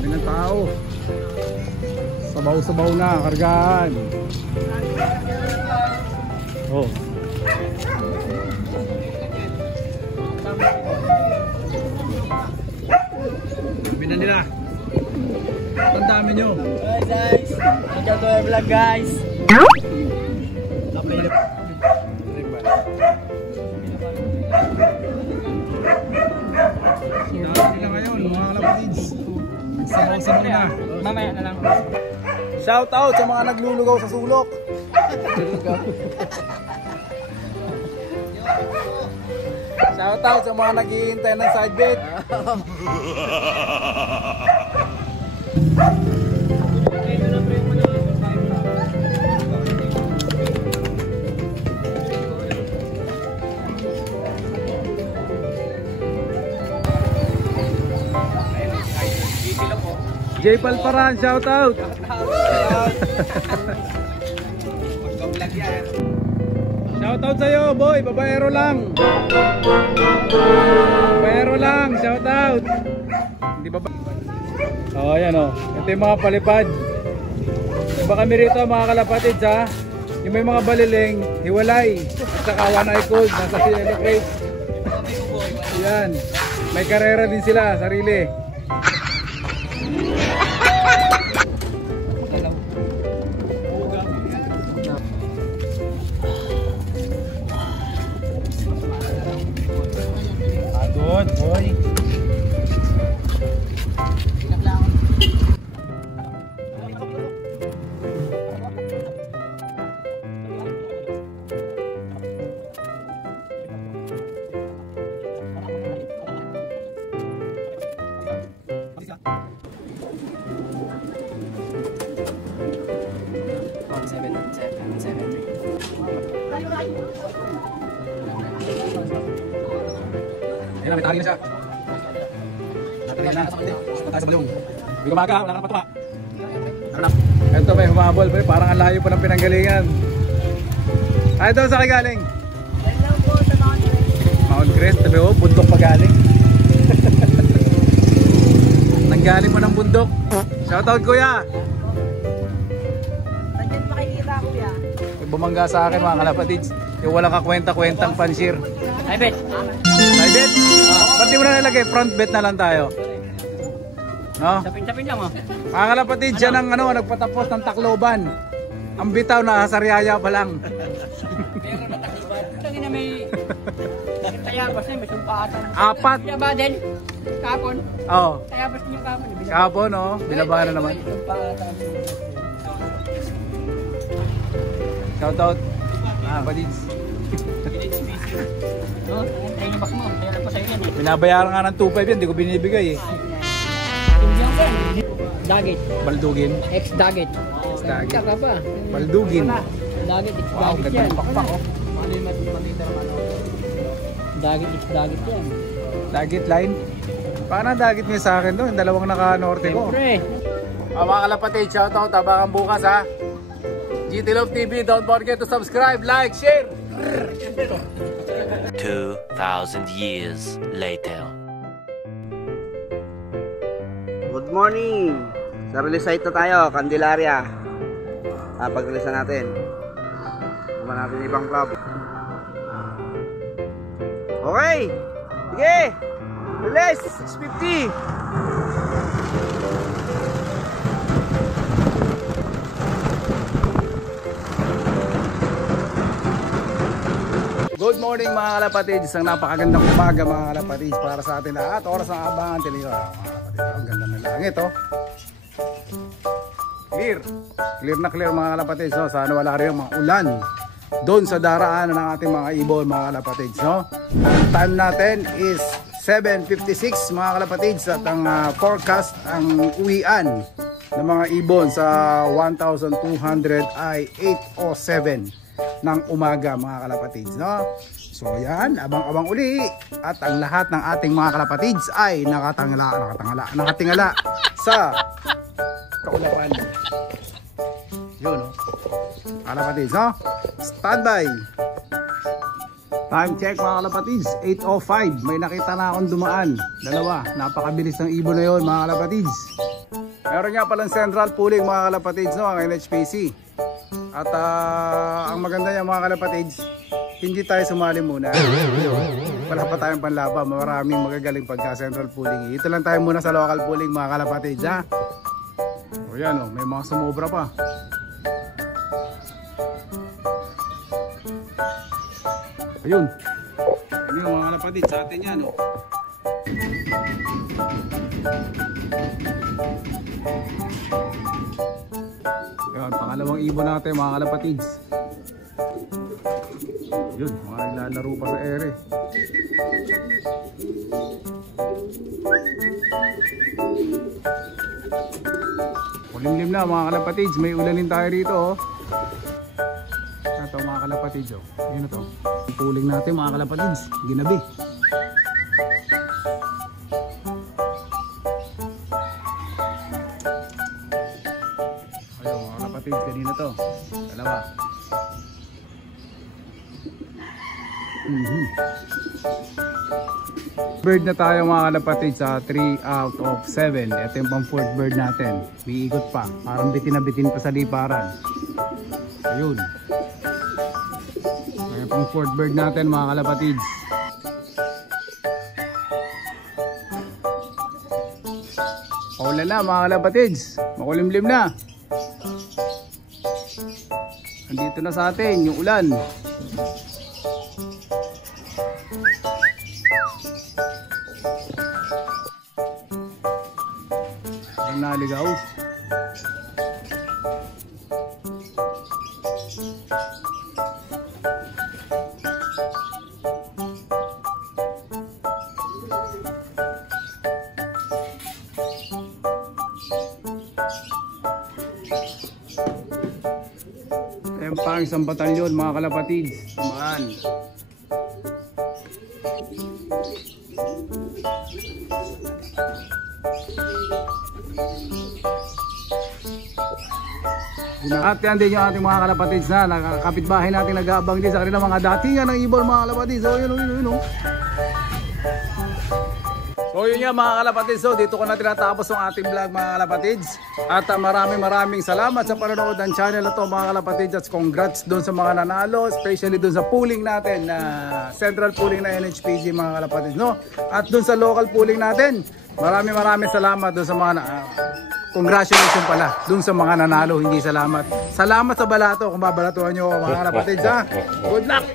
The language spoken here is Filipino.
Dami ng tao. Sabaw-sabaw na, kargaan. Oh. Dami na nila. Ang dami nyo. Hi guys, welcome to our vlog guys. Dami nila ngayon, mga kalapatids. Sabaw-sabaw na. Mamaya na lang. Shout out sa mga naglulugaw sa sulok. Shout out sa mga naghihintay ng side bet. J Palparan, shout out. Shout out sa'yo, boy. Babaero lang. Babaero lang, shout out. Hindi ba? Oh, ayan oh. Ito yung mga palipad. Iba kami rito mga kalapatids ha. Yung may mga baliling, hiwalay. At saka one eye cold, nasa sila crate. Ayan. May karera din sila, sarili. Good boy. Ayan na, may tali na siya. Natali na. Punta tayo sa balong. Hindi ka maga, wala ka na patuwa. Ano na? Ito may humabol, parang ang layo pa ng pinanggalingan. Ay, ito saan ka galing? Hello po sa Mount Crest. Mount Crest, tabi mo, bundok pa galing. Nanggaling mo ng bundok. Shoutout kuya. Nandiyan makikita kuya. Bumangga sa akin mga kalapatids. Yung walang kakwenta-kwentang panshir. Hi bet. Hi bet? Ba't di mo na nilagay? Front bet na lang tayo. No? Sapin-sapin lang oh. Mga kalapatids, dyan ang nagpatapos ng Tacloban. Ang bitaw na Sariaya pa lang. Meron na takliban. Ito na may tayabas na, may sumpatan. Apat. Kaya ba din? Kapon. Oo. Tayabas niyo kapon. Kapon, no? Bilabahan na naman. Sumpatan. Shoutout. Kalapatids. Oh, tayo yung box mo. Kaya lang pa sa'yo yan eh. Binabayaran nga ng 2.5 yan, di ko binibigay eh. Tingnan ko. Dagit. Baldugin. Ex-dagit. Ex-dagit. Tsaka pa. Baldugin. Dagit, Wow, ex-dagit ganda yan. ng pakpak oh. Dagit, ex-dagit yan. Dagit line. Paano dagit niya sa akin doon? Dalawang naka-norte ko. Siyempre. Mga kalapatid, shoutout. Tabakan bukas ha. GT Love TV, don't forget to subscribe, like, share. 2,000 years later. Good morning! Sa release site na tayo, Candelaria. Pag-release na natin. Naman natin ibang club. Okay! Sige! Release! 650! Good morning mga kalapatids. Isang napakagandang umaga mga kalapatids para sa atin lahat. Oras ng abangan television. Mga kalapatids, ang ganda ng langit oh. Clear. Clear na clear mga kalapatids. No? Sana wala rin mga ulan doon sa daraanan ng ating mga ibon mga kalapatids. No? Ang time natin is 7:56 mga kalapatids. At ang forecast, ang uwian ng mga ibon sa 1,200 ay 8:07 ng umaga mga kalapatids, no? So yan, abang-abang uli. At ang lahat ng ating mga kalapatids ay nakatingala sa kaulapan. Yun, no? Kalapatids, no? Standby. Time check mga kalapatids, 8:05. May nakita na akong dumaan. Dalawa, napakabilis ng ibon na yun mga kalapatids. Meron nga palang central pooling mga kalapatids, no, ang NHPC. At ang maganda niya mga kalapatids, hindi tayo sumali muna. Wala pa tayong panlaban, maraming magagaling pagka central pooling. Ito lang tayo muna sa local pooling mga kalapatids, ha. O yan, may mga sumobra pa. Ayun. Ayun yung mga kalapatid sa atin yan. Ayun, pangalawang ibon natin mga kalapatids. Ayun, mga nilalaro pa sa ere. Kulimlim na mga kalapatids. May ulanin tayo rito. Ito mga kalapatids. Ayun na to. Puling natin mga kalapatids, ginabi. Ayun mga kalapatids, kanina to. Dalawa. Bird na tayo mga kalapatids sa 3 out of 7. Ito yung pang 4th bird natin. Biikot pa, parang bitin na bitin pa sa liparan. Ayun. Pang 4th bird natin mga kalapatids. Paulan na mga kalapatids, makulimlim na. Andito na sa atin yung ulan. Ang naligaw. Ayan pa ang isang batalyon mga kalapatids. Tumaan. At yan din yung ating mga kalapatids na nakakapitbahay natin nag-aabang din sa kanilang mga datingan ng ibon mga kalapatids. So yun. So yun nga mga kalapatids, so dito ko na tinatapos ang ating vlog mga kalapatids. At maraming salamat sa panonood ng channel na to mga kalapatids. At congrats doon sa mga nanalo, especially doon sa pooling natin na central pooling na NHPG mga kalapatids, no? At doon sa local pooling natin, maraming salamat doon sa mga congratulations pala doon sa mga nanalo, hindi salamat. Salamat sa balato kung babalatuhan nyo mga kalapatids, ha. Good luck!